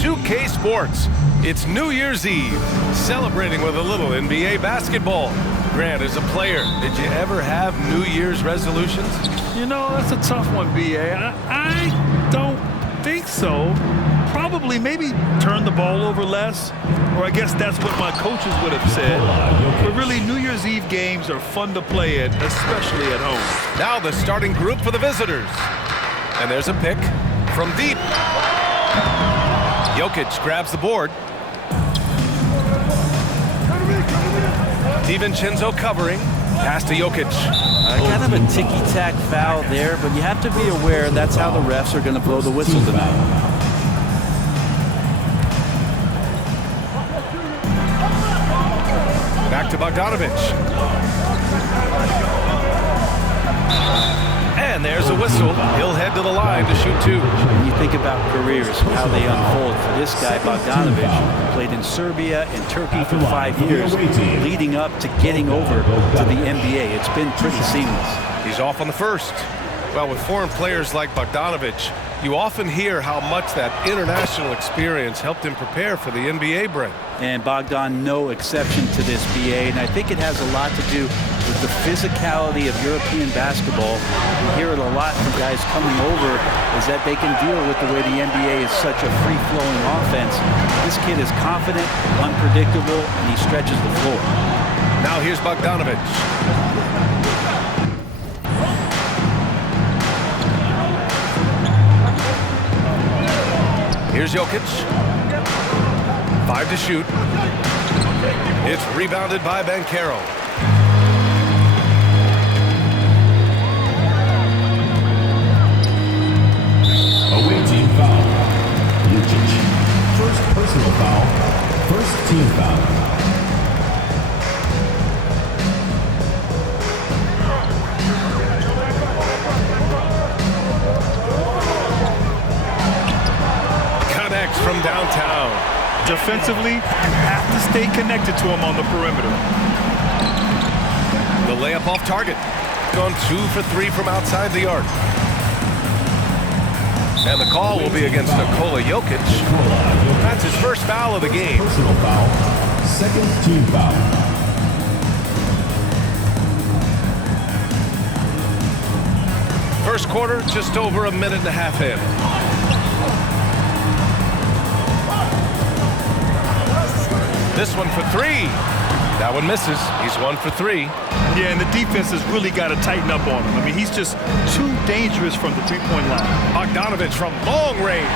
2K Sports. It's New Year's Eve, celebrating with a little NBA basketball. Grant, as a player, did you ever have New Year's resolutions? You know, that's a tough one, B.A. I don't think so. Probably maybe turn the ball over less, or I guess that's what my coaches would have said. But really, New Year's Eve games are fun to play in, especially at home. Now the starting group for the visitors. And there's a pick from deep. Jokic grabs the board. DiVincenzo covering. Pass to Jokic. Kind of a ticky-tack foul there, but you have to be aware that's how the refs are going to blow the whistle tonight. Back to Bogdanovic. And there's a whistle. He'll head to the line to shoot two. When you think about careers, how they unfold for this guy, Bogdanovic, played in Serbia and Turkey for 5 years, leading up to getting over to the NBA. It's been pretty seamless. He's off on the first. Well, with foreign players like Bogdanovic, you often hear how much that international experience helped him prepare for the NBA, Brent. And Bogdan, no exception to this, BA, and I think it has a lot to do with the physicality of European basketball. We hear it a lot from guys coming over, is that they can deal with the way the NBA is such a free-flowing offense. This kid is confident, unpredictable, and he stretches the floor. Now here's Bogdanovic. Here's Jokic. 5 to shoot. It's rebounded by Banchero. Away team foul. Lucic. First personal foul. First team foul. From downtown. Defensively, you have to stay connected to him on the perimeter. The layup off target. Gone 2 for 3 from outside the arc. And the call will be against Nikola Jokic. That's his first foul of the game. Personal foul. Second team foul. First quarter, just over a minute and a half in. This one for 3. That one misses. He's 1 for 3. Yeah, and the defense has really got to tighten up on him. I mean, he's just too dangerous from the three-point line. Bogdanovic from long range.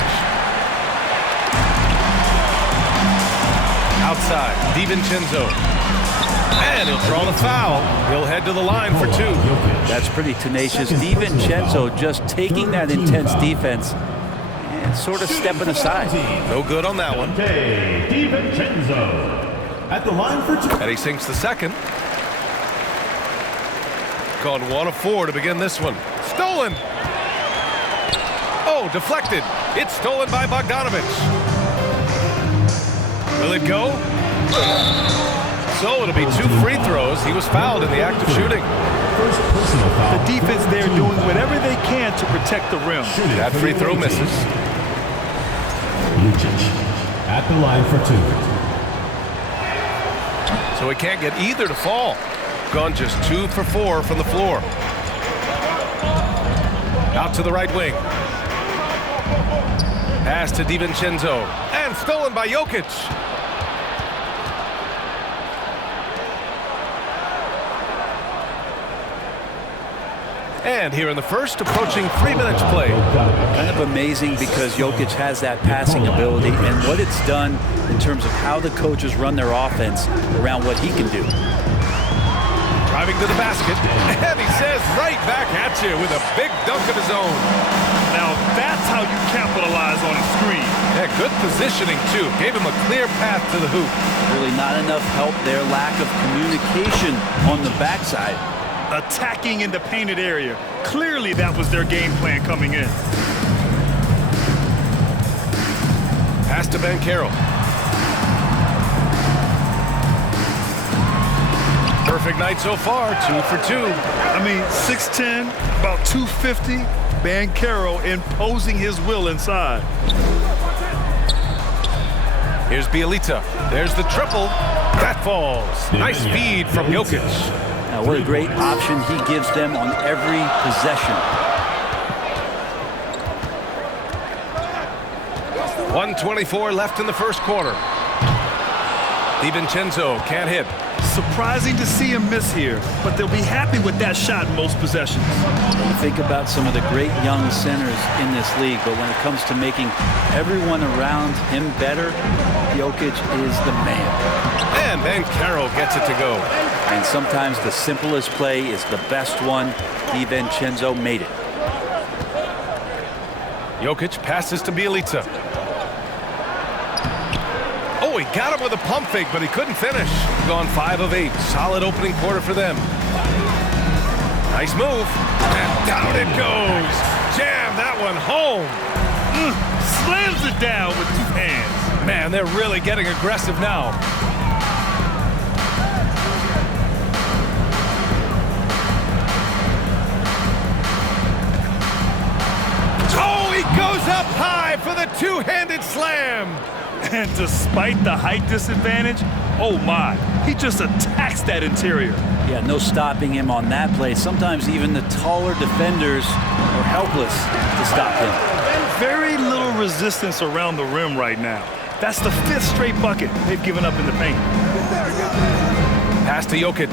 Outside, DiVincenzo. And he'll draw the foul. He'll head to the line for 2. That's pretty tenacious. DiVincenzo just taking that intense defense and sort of stepping aside. No good on that one. Okay, DiVincenzo at the line for 2. And he sinks the second. Gone 1 of 4 to begin this one. Stolen. Oh, deflected. It's stolen by Bogdanovic. Will it go? So it'll be 2 free throws. He was fouled in the act of shooting. First personal foul. The defense there doing whatever they can to protect the rim. That free throw misses. Lucic at the line for 2. So he can't get either to fall. Gone just 2 for 4 from the floor. Out to the right wing. Pass to DiVincenzo. And stolen by Jokic. And here in the first, approaching 3 minutes play. Kind of amazing because Jokic has that passing ability and what it's done in terms of how the coaches run their offense around what he can do. Driving to the basket, and he says right back at you with a big dunk of his own. Now that's how you capitalize on a screen. Yeah, good positioning too. Gave him a clear path to the hoop. Really not enough help there. Lack of communication on the backside. Attacking in the painted area. Clearly that was their game plan coming in. Pass to Banchero. Perfect night so far, 2 for 2. I mean, 6'10", about 250. Banchero imposing his will inside. Here's Bjelica. There's the triple. That falls. Nice feed from Jokic. Now, what a great option he gives them on every possession. 1:24 left in the first quarter. DiVincenzo can't hit. Surprising to see him miss here, but they'll be happy with that shot in most possessions. You think about some of the great young centers in this league, but when it comes to making everyone around him better, Jokic is the man. And then Carroll gets it to go. And sometimes the simplest play is the best one. DiVincenzo made it. Jokic passes to Bjelica. Oh, he got him with a pump fake, but he couldn't finish. Gone 5 of 8. Solid opening quarter for them. Nice move. And down it goes. Jam that one home. Slams it down with 2 hands. Man, they're really getting aggressive now. Oh, he goes up high for the two-handed slam. And despite the height disadvantage, oh my, he just attacks that interior. Yeah, no stopping him on that play. Sometimes even the taller defenders are helpless to stop him. Very little resistance around the rim right now. That's the 5th straight bucket they've given up in the paint. Pass to Jokic.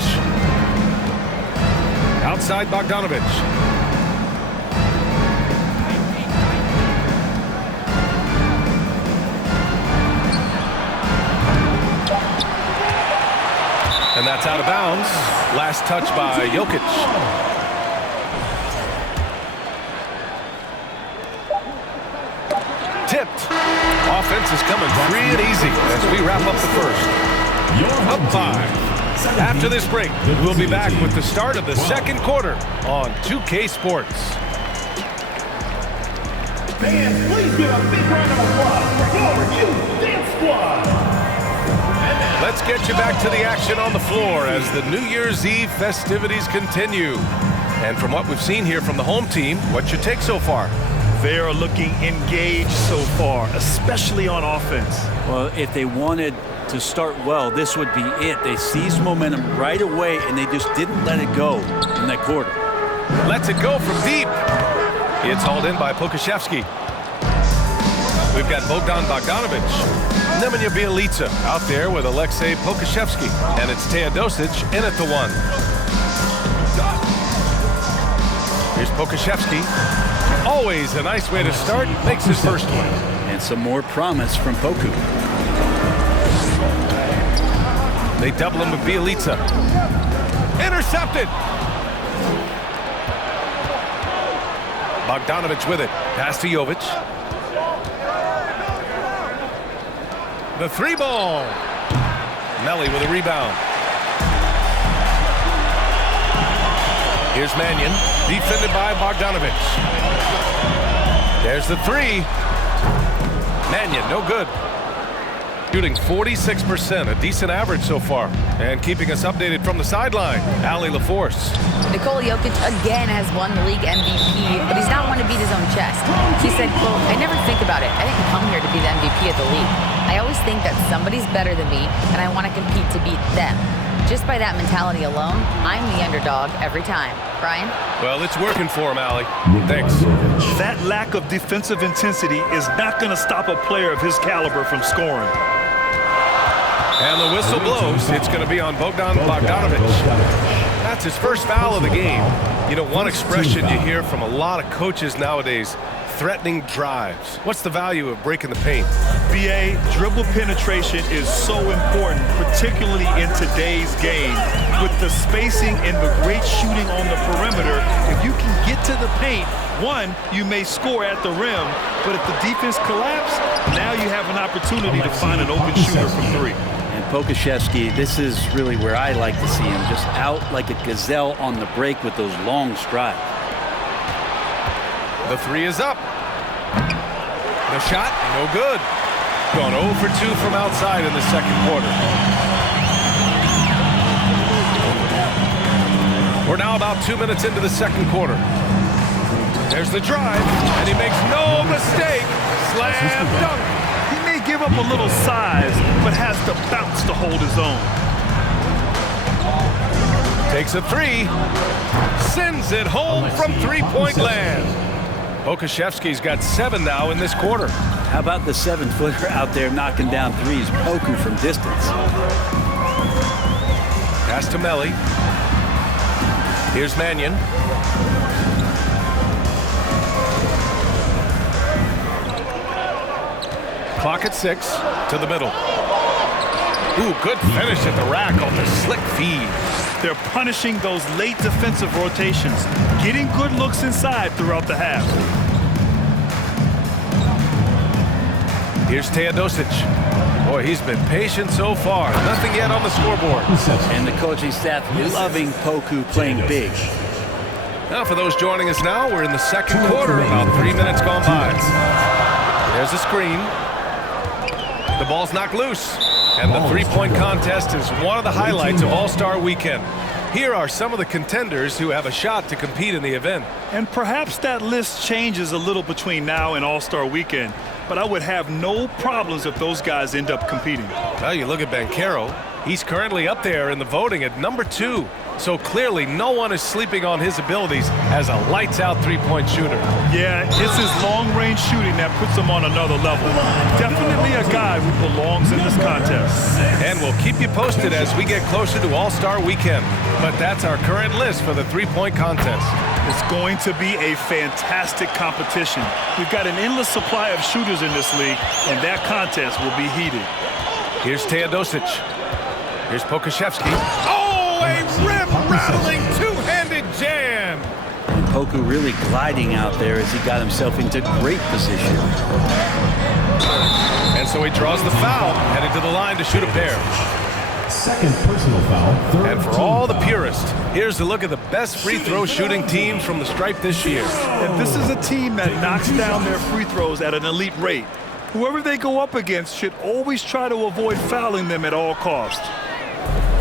Outside Bogdanovic. And that's out of bounds. Last touch by Jokic. Tipped. Offense is coming free and easy as we wrap up the first. Up 5. After this break, we'll be back with the start of the second quarter on 2K Sports. Fans, please give a big round of applause for your Dance Squad. Let's get you back to the action on the floor as the New Year's Eve festivities continue. And from what we've seen here from the home team, what's your take so far? They are looking engaged so far, especially on offense. Well, if they wanted to start well, this would be it. They seized momentum right away, and they just didn't let it go in that quarter. Lets it go from deep. It's hauled in by Pokusevski. We've got Bogdan Bogdanovic. Nemanja Bjelica out there with Aleksej Pokusevski. And it's Teodosic in at the 1. Here's Pokusevski. Always a nice way to start. Makes his first one. And some more promise from Poku. They double him with Bjelica. Intercepted. Bogdanovic with it. Pass to Jovic. The 3 ball. Melli with a rebound. Here's Mannion, defended by Bogdanovic. There's the 3. Mannion, no good. Shooting 46%, a decent average so far. And keeping us updated from the sideline, Allie LaForce. Nikola Jokic again has won the league MVP, but he's not one to beat his own chest. He said, quote, "I never think about it. I didn't come here to be the MVP of the league. I always think that somebody's better than me, and I want to compete to beat them. Just by that mentality alone, I'm the underdog every time." Brian? Well, it's working for him, Allie. Thanks. That lack of defensive intensity is not going to stop a player of his caliber from scoring. And the whistle blows. It's going to be on Bogdan Bogdanovic. That's his first foul of the game. You know, one expression you hear from a lot of coaches nowadays, threatening drives. What's the value of breaking the paint? BA, dribble penetration is so important, particularly in today's game. With the spacing and the great shooting on the perimeter, if you can get to the paint, one, you may score at the rim, but if the defense collapses, now you have an opportunity to find an open shooter from 3. And Pokusevski, this is really where I like to see him, just out like a gazelle on the break with those long strides. The 3 is up. The shot, no good. Gone 0 for 2 from outside in the second quarter. We're now about 2 minutes into the second quarter. There's the drive, and he makes no mistake. Slam dunk. He may give give up a little size, but has the bounce to hold his own. Takes a three. Sends it home from three-point land. Pokusevski's got 7 now in this quarter. How about the 7-footer out there knocking down threes? Poku from distance. Pass to Melli. Here's Mannion. Clock at 6 to the middle. Ooh, good finish at the rack on the slick feed. They're punishing those late defensive rotations, getting good looks inside throughout the half. Here's Teodosic. Boy, he's been patient so far. Nothing yet on the scoreboard. And the coaching staff loving Poku playing big. Now for those joining us now, we're in the second quarter, about 3 minutes gone by. There's a screen. The ball's knocked loose. And the three-point contest is one of the highlights of All-Star Weekend. Here are some of the contenders who have a shot to compete in the event. And perhaps that list changes a little between now and All-Star Weekend, but I would have no problems if those guys end up competing. Well, you look at Banchero. He's currently up there in the voting at number 2. So clearly no one is sleeping on his abilities as a lights-out three-point shooter. Yeah, it's his long-range shooting that puts him on another level. Definitely a guy who belongs in this contest. And we'll keep you posted as we get closer to All-Star Weekend. But that's our current list for the three-point contest. It's going to be a fantastic competition. We've got an endless supply of shooters in this league, and that contest will be heated. Here's Teodosic. Here's Pokusevski. Oh, a rim-rattling two-handed jam. And Poku really gliding out there as he got himself into great position. And so he draws the foul, headed to the line to shoot a pair. Second personal foul. Third and for all the purists, here's a look at the best free throw shooting teams from the stripe this year. And this is a team that knocks down their free throws at an elite rate. Whoever they go up against should always try to avoid fouling them at all costs.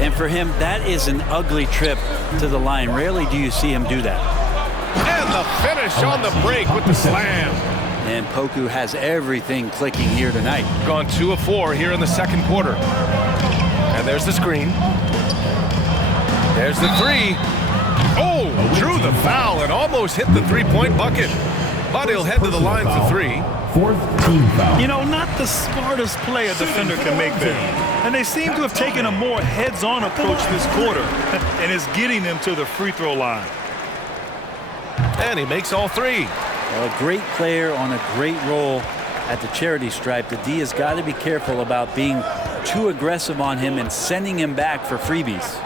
And for him, that is an ugly trip to the line. Rarely do you see him do that. And the finish on the break with the slam. And Poku has everything clicking here tonight. Gone 2 of 4 here in the second quarter. And there's the screen. There's the three. Oh, drew the foul and almost hit the three-point bucket. But he'll head to the line for 3. Fourth team foul. You know, not the smartest play a defender can make there. And they seem to have taken a more heads-on approach this quarter, and is getting them to the free throw line. And he makes all 3. Well, a great player on a great role at the charity stripe. The D has got to be careful about being too aggressive on him and sending him back for freebies.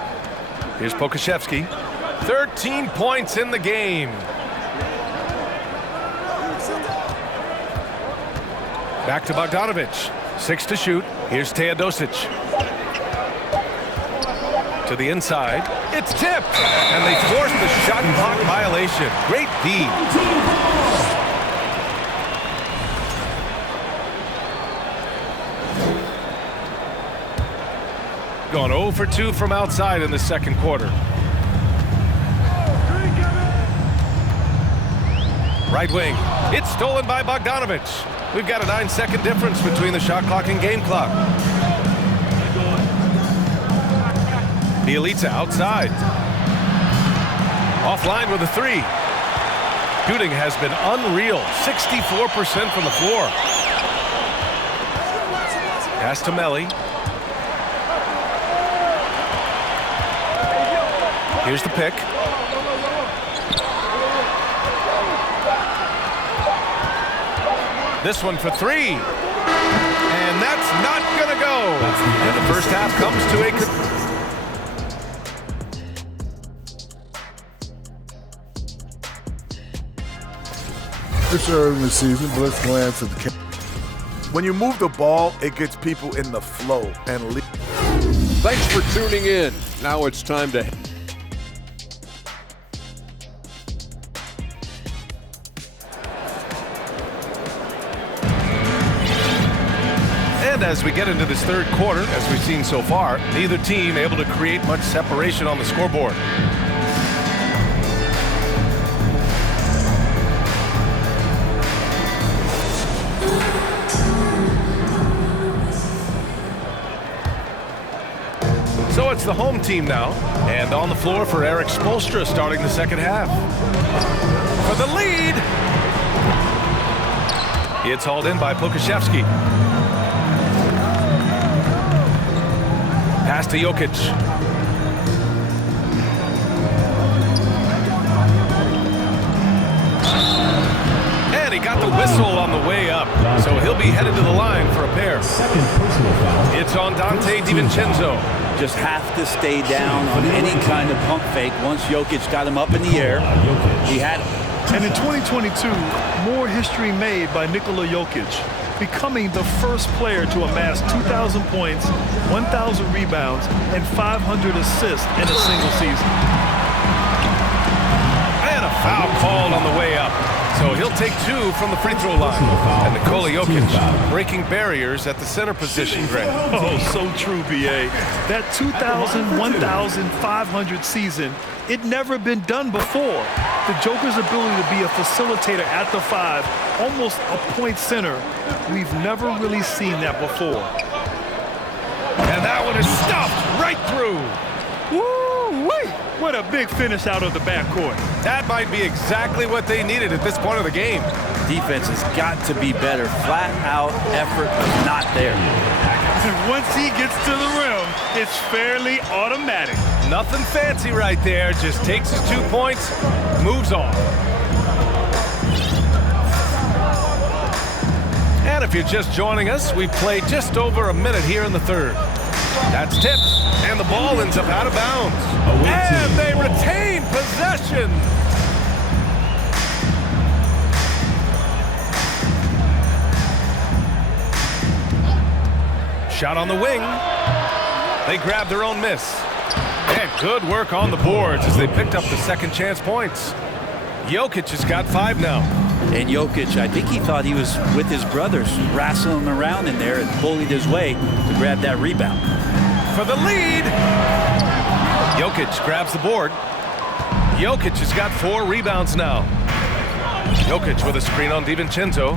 Here's Pokusevski. 13 points in the game. Back to Bogdanovic. 6 to shoot. Here's Teodosic. To the inside. It's tipped. And they force the shot clock violation. Great D. Gone 0 for 2 from outside in the second quarter. Right wing. It's stolen by Bogdanovic. We've got a 9-second difference between the shot clock and game clock. Bielitsa outside. Offline with a 3. Shooting has been unreal. 64% from the floor. Pass to Melli. Here's the pick. This one for 3. And that's not going to go. And the first half comes to a... It's early in the season, but let's glance at the... When you move the ball, it gets people in the flow. And thanks for tuning in. Now it's time to... And as we get into this third quarter, as we've seen so far, neither team able to create much separation on the scoreboard. it's the home team now. And on the floor for Eric Spoelstra starting the second half. For the lead. It's hauled in by Pokashevsky. Pass to Jokic. And he got the whistle on the way up. So he'll be headed to the line for a pair. Second personal foul. It's on Dante DiVincenzo. Just have to stay down on any kind of pump fake. Once Jokic got him up in the air, he had him. And in 2022, more history made by Nikola Jokic, becoming the first player to amass 2,000 points, 1,000 rebounds, and 500 assists in a single season. And a foul called on the way up. So he'll take 2 from the free throw line. And Nikola Jokic breaking barriers at the center position, Greg. Oh, so true, B.A. That 2,000, 1,500 season, it never been done before. The Joker's ability to be a facilitator at the 5, almost a point center, we've never really seen that before. And that one is stuffed right through. Woo-wee! What a big finish out of the backcourt. That might be exactly what they needed at this point of the game. Defense has got to be better. Flat out effort is not there. And once he gets to the rim, it's fairly automatic. Nothing fancy right there. Just takes his 2 points, moves on. And if you're just joining us, we played just over a minute here in the third. That's tipped, and the ball ends up out of bounds. And they retain possession. Shot on the wing. They grab their own miss. And good work on the boards as they picked up the second chance points. Jokic has got 5 now. And Jokic, I think he thought he was with his brothers, wrestling around in there and bullied his way to grab that rebound. For the lead. Jokic grabs the board. Jokic has got 4 rebounds now. Jokic with a screen on DiVincenzo.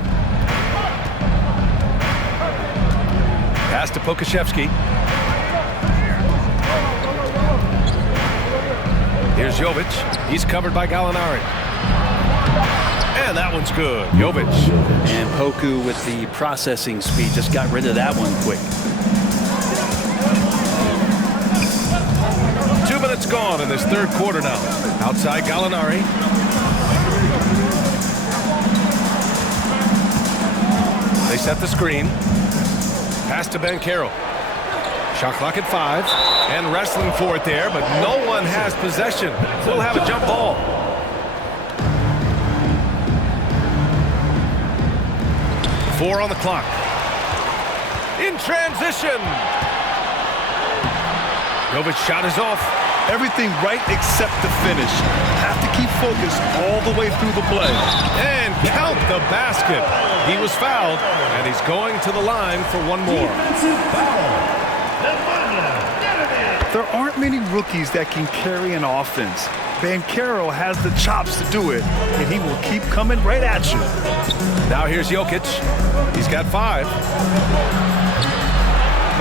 Pass to Pokashevsky. Here's Jovic. He's covered by Gallinari. And that one's good. Jovic. And Poku with the processing speed just got rid of that one quick. 2 minutes gone in this third quarter now. Outside Gallinari. They set the screen. Pass to Banchero. Shot clock at 5. And wrestling for it there, but no one has possession. We'll have a jump ball. Four on the clock. In transition. Jovic shot is off. Everything right except the finish. Have to keep focused all the way through the play. And count the basket. He was fouled, and he's going to the line for one more. There aren't many rookies that can carry an offense. Banchero has the chops to do it, and he will keep coming right at you. Now here's Jokic. He's got 5.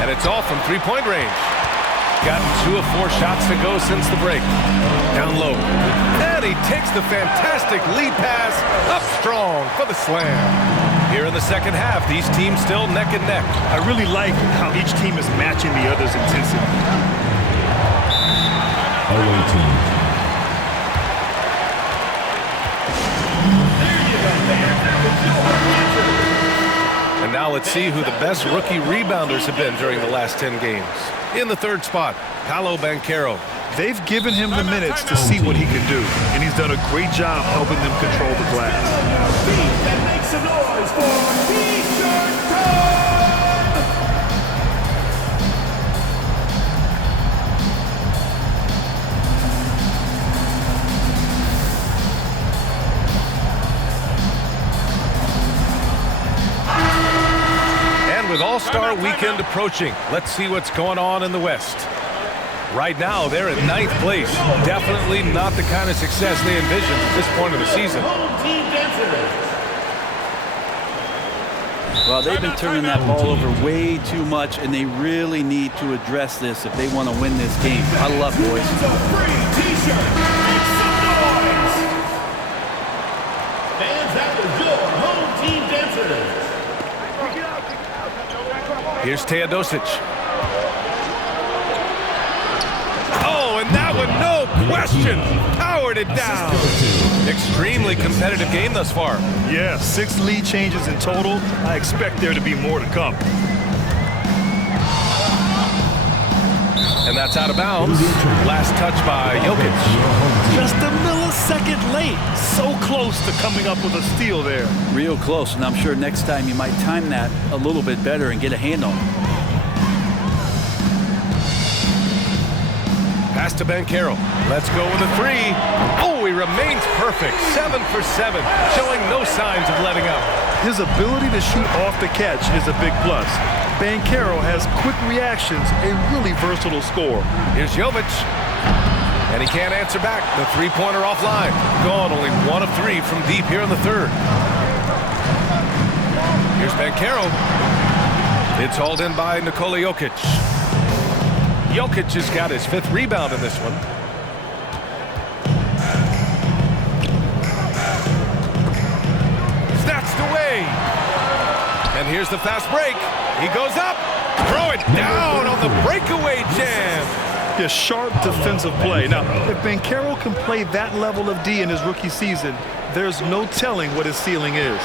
And it's all from three-point range. Gotten 2 of 4 shots to go since the break. Down low. And he takes the fantastic lead pass up strong for the slam. Here in the second half, these teams still neck and neck. I really like how each team is matching the other's intensity. Away team. And now let's see who the best rookie rebounders have been during the last 10 games. In the third spot, Paolo Banchero. They've given him the minutes to see what he can do, and he's done a great job helping them control the glass. Make some noise for T-shirt time! With All-Star Weekend approaching, let's see what's going on in the West. Right now, they're in 9th place. Definitely not the kind of success they envisioned at this point of the season. Well, they've been turning that ball over way too much, and they really need to address this if they want to win this game. I love boys. It's a free t-shirt. Make some noise. Fans, that was your home team dancers. Here's Teodosic. Oh, and that one, no question, powered it down. Extremely competitive game thus far. Yeah, 6 lead changes in total. I expect there to be more to come. And that's out of bounds. Last touch by Jokic. Just a millisecond late. So close to coming up with a steal there. Real close, and I'm sure next time you might time that a little bit better and get a hand on it. Pass to Banchero. Let's go with a 3. Oh, he remains perfect. 7 for 7, showing no signs of letting up. His ability to shoot off the catch is a big plus. Banchero has quick reactions, a really versatile scorer. Here's Jovic. And he can't answer back. The three-pointer offline. Gone, only 1 of 3 from deep here in the third. Here's Banchero. It's hauled in by Nikola Jokic. Jokic has got his 5th rebound in this one. Snatched away. And here's the fast break. He goes up. Throw it down on the breakaway jam. Yeah, sharp defensive play. Now, if Banchero can play that level of D in his rookie season, there's no telling what his ceiling is.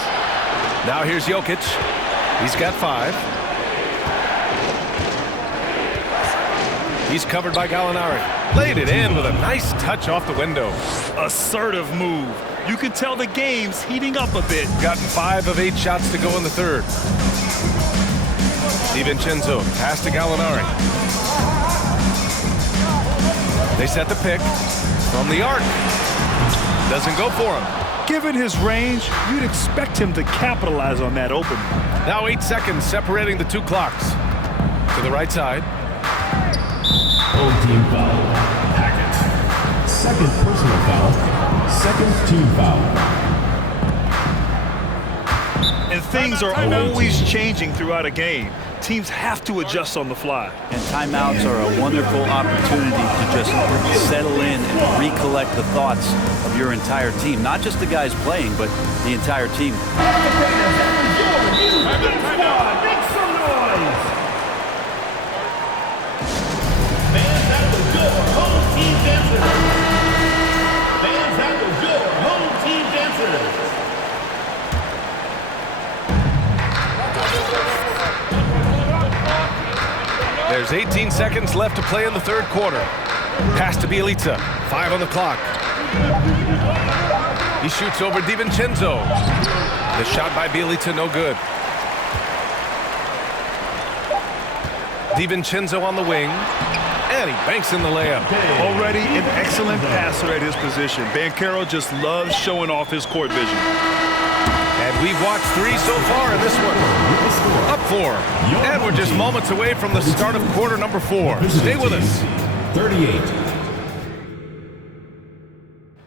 Now here's Jokic. He's got 5. He's covered by Gallinari. Laid it in with a nice touch off the window. Assertive move. You can tell the game's heating up a bit. Gotten 5 of 8 shots to go in the third. DiVincenzo, pass to Gallinari. They set the pick from the arc. Doesn't go for him. Given his range, you'd expect him to capitalize on that open. Now 8 seconds separating the 2 clocks. To the right side. Home team foul. Hackett. 2nd personal foul. 2nd team foul. And things are always changing throughout a game. Teams have to adjust on the fly. And timeouts are a wonderful opportunity to just settle in and recollect the thoughts of your entire team. Not just the guys playing, but the entire team. Make some noise. Fans, that was your home team dancers. Fans, that was your home team dancers. There's 18 seconds left to play in the third quarter. Pass to Bjelica. 5 on the clock. He shoots over DiVincenzo. The shot by Bjelica, no good. DiVincenzo on the wing. And he banks in the layup. Already an excellent passer at his position. Banchero just loves showing off his court vision. And we've watched 3 so far in this one. Up 4. And we're just moments away from the start of quarter number 4. Stay with us. 38.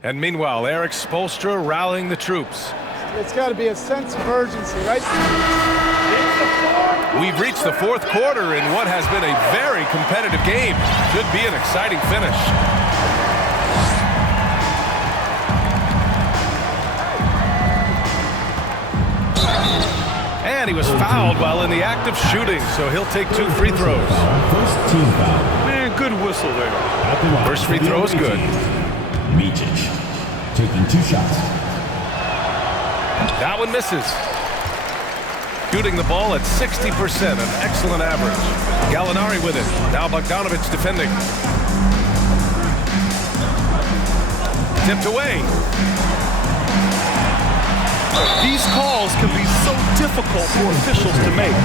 And meanwhile, Eric Spoelstra rallying the troops. It's got to be a sense of urgency, right? We've reached the 4th quarter in what has been a very competitive game. Should be an exciting finish. And he was fouled while in the act of shooting, so he'll take 2 free throws. 1st team foul. Man, good whistle there. At the line. First free throw is good. Micic taking 2 shots. That one misses. Shooting the ball at 60%, an excellent average. Gallinari with it. Now Bogdanovic defending. Tipped away. These calls can be so difficult for officials to make.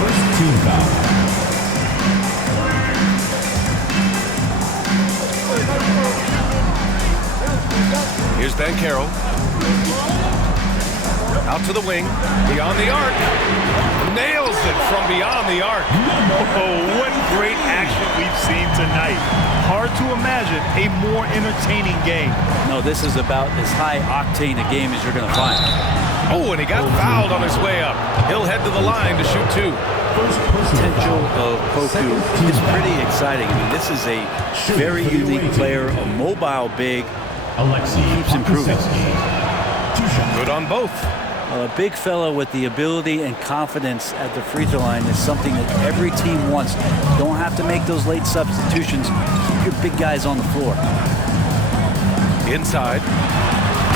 1st team foul. Here's Banchero. Out to the wing. Beyond the arc. nails it from beyond the arc. Oh, what great action we've seen tonight. Hard to imagine a more entertaining game. No, this is about as high-octane a game as you're going to find. Oh, and he got fouled on his way up. He'll head to the line to shoot 2. Potential of Poku is pretty exciting. I mean, this is a very unique player, a mobile big. Keeps improving. Good on both. A big fellow with the ability and confidence at the free throw line is something that every team wants. You don't have to make those late substitutions. Keep your big guys on the floor. Inside.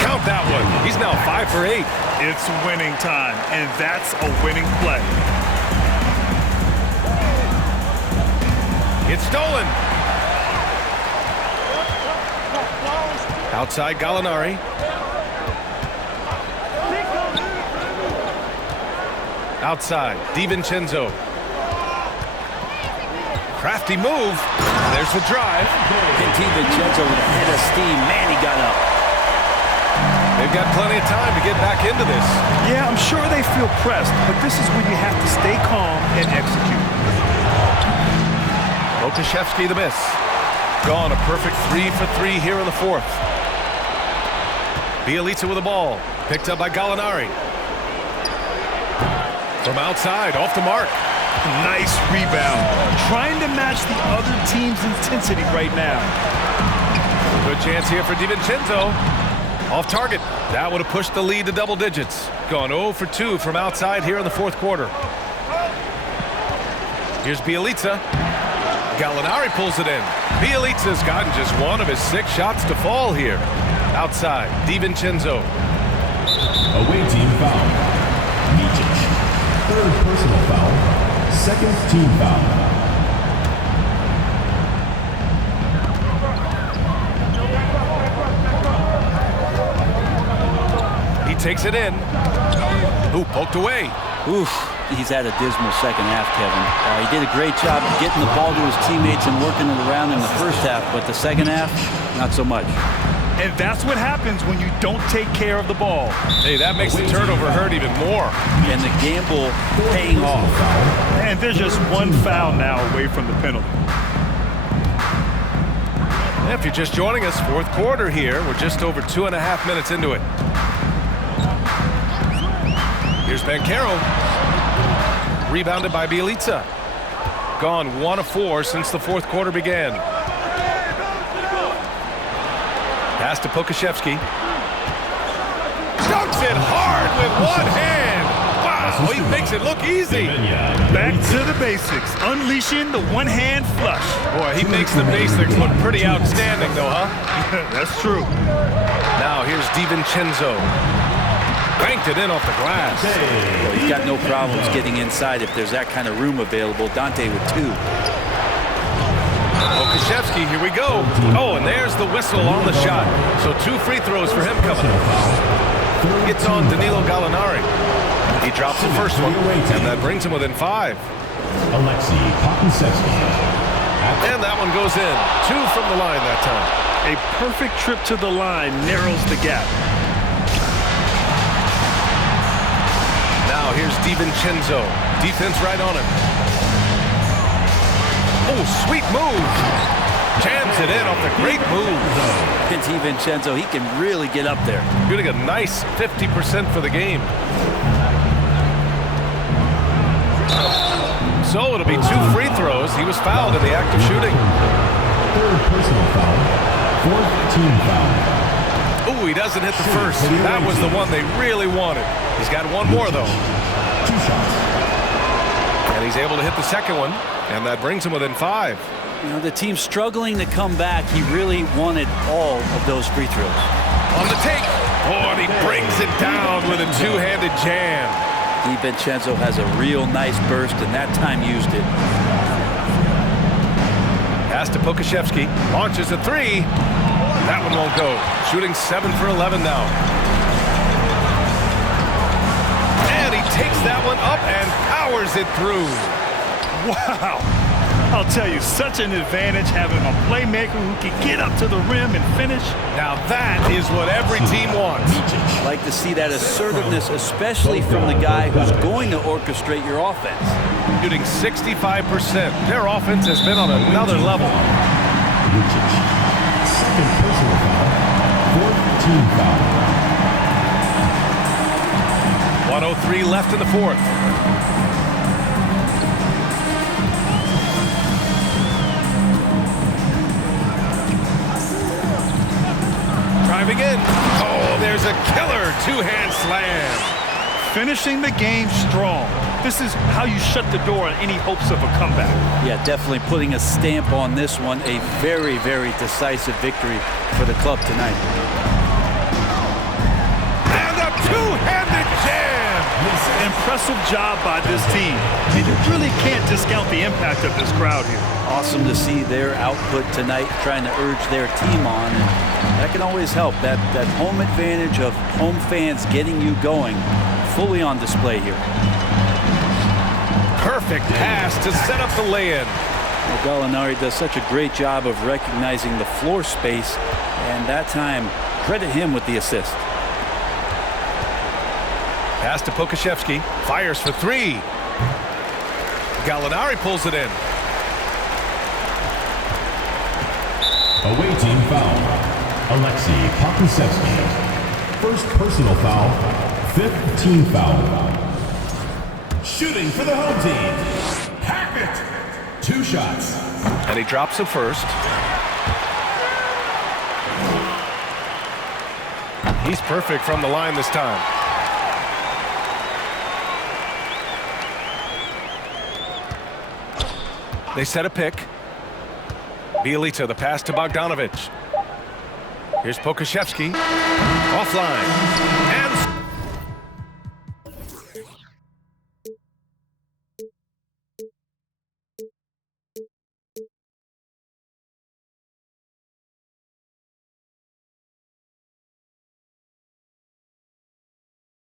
Count that one. He's now 5 for 8. It's winning time, and that's a winning play. It's stolen. Outside Gallinari. Outside, DiVincenzo. Crafty move. There's the drive. And DiVincenzo with a head of steam. Man, he got up. They've got plenty of time to get back into this. Yeah, I'm sure they feel pressed, but this is when you have to stay calm and execute. Okashevsky the miss. Gone, a perfect 3 for 3 here in the 4th. Bjelica with the ball. Picked up by Gallinari. From outside, off the mark. Nice rebound. Trying to match the other team's intensity right now. Good chance here for DiVincenzo. Off target. That would have pushed the lead to double digits. Gone 0 for 2 from outside here in the 4th quarter. Here's Bjelica. Gallinari pulls it in. Bjelica's gotten just 1 of his 6 shots to fall here. Outside, DiVincenzo. Away team foul. Micic. 3rd personal foul. 2nd team foul. He takes it in. Ooh, poked away. Oof, he's had a dismal second half, Kevin. He did a great job of getting the ball to his teammates and working it around in the first half, but the second half, not so much. And that's what happens when you don't take care of the ball. Hey, that makes the turnover hurt even more. And the gamble paying off. And there's just 1 foul now away from the penalty. If you're just joining us, 4th quarter here. We're just over 2.5 minutes into it. Here's Banchero. Rebounded by Bjelica. Gone 1 of 4 since the 4th quarter began. Pass to Pokashevsky. Dunks it hard with 1 hand. Wow, he makes it look easy. Back to the basics. Unleashing the 1-hand flush. Boy, he makes the basics look pretty outstanding, though, huh? That's true. Now here's DiVincenzo. Banked it in off the glass. Well, he's got no problems getting inside if there's that kind of room available. Dante with 2. Okashevsky, here we go. Oh, and there's the whistle on the shot. So 2 free throws for him coming up. Gets on Danilo Gallinari. He drops the first one, and that brings him within 5. Alexei Pokusevski. And that one goes in. 2 from the line that time. A perfect trip to the line narrows the gap. Now here's DiVincenzo. Defense right on him. Oh, sweet move. Jams it in off the great move. And DiVincenzo, he can really get up there. Getting a nice 50% for the game. So it'll be 2 free throws. He was fouled in the act of shooting. 3rd personal foul. 4th team foul. Ooh, he doesn't hit the first. That was the one they really wanted. He's got 1 more, though. 2 shots. And he's able to hit the second one, and that brings him within 5. You know, the team's struggling to come back. He really wanted all of those free throws. On the take. Oh, and he brings it down with a 2-handed jam. DiVincenzo has a real nice burst, and that time used it. Pass to Pokashevsky. Launches a 3. That one won't go. Shooting 7 for 11 now. And he takes that one up and powers it through. Wow. I'll tell you, such an advantage having a playmaker who can get up to the rim and finish. Now that is what every team wants. I like to see that assertiveness, especially from the guy who's going to orchestrate your offense. Shooting 65%. Their offense has been on another level. Second personal foul. Fourth team foul. 1:03 left in the fourth. Driving in. Oh, there's a killer two-hand slam. Finishing the game strong. This is how you shut the door on any hopes of a comeback. Yeah, definitely putting a stamp on this one. A very, very decisive victory for the club tonight. And a two-handed jam. Impressive job by this team. And you really can't discount the impact of this crowd here. Awesome to see their output tonight, trying to urge their team on. And that can always help. That home advantage of home fans getting you going, fully on display here. Perfect pass to set up the lay-in. Well, Gallinari does such a great job of recognizing the floor space, and that time, credit him with the assist. Pass to Pokusevski. Fires for three. Gallinari pulls it in. Away team foul. Alexei Pokusevski. First personal foul. Fifth team foul. Shooting for the home team. Pack it. 2 shots. And he drops it first. He's perfect from the line this time. They set a pick. Bielitsa, the pass to Bogdanovic. Here's Pokusevski. Offline. And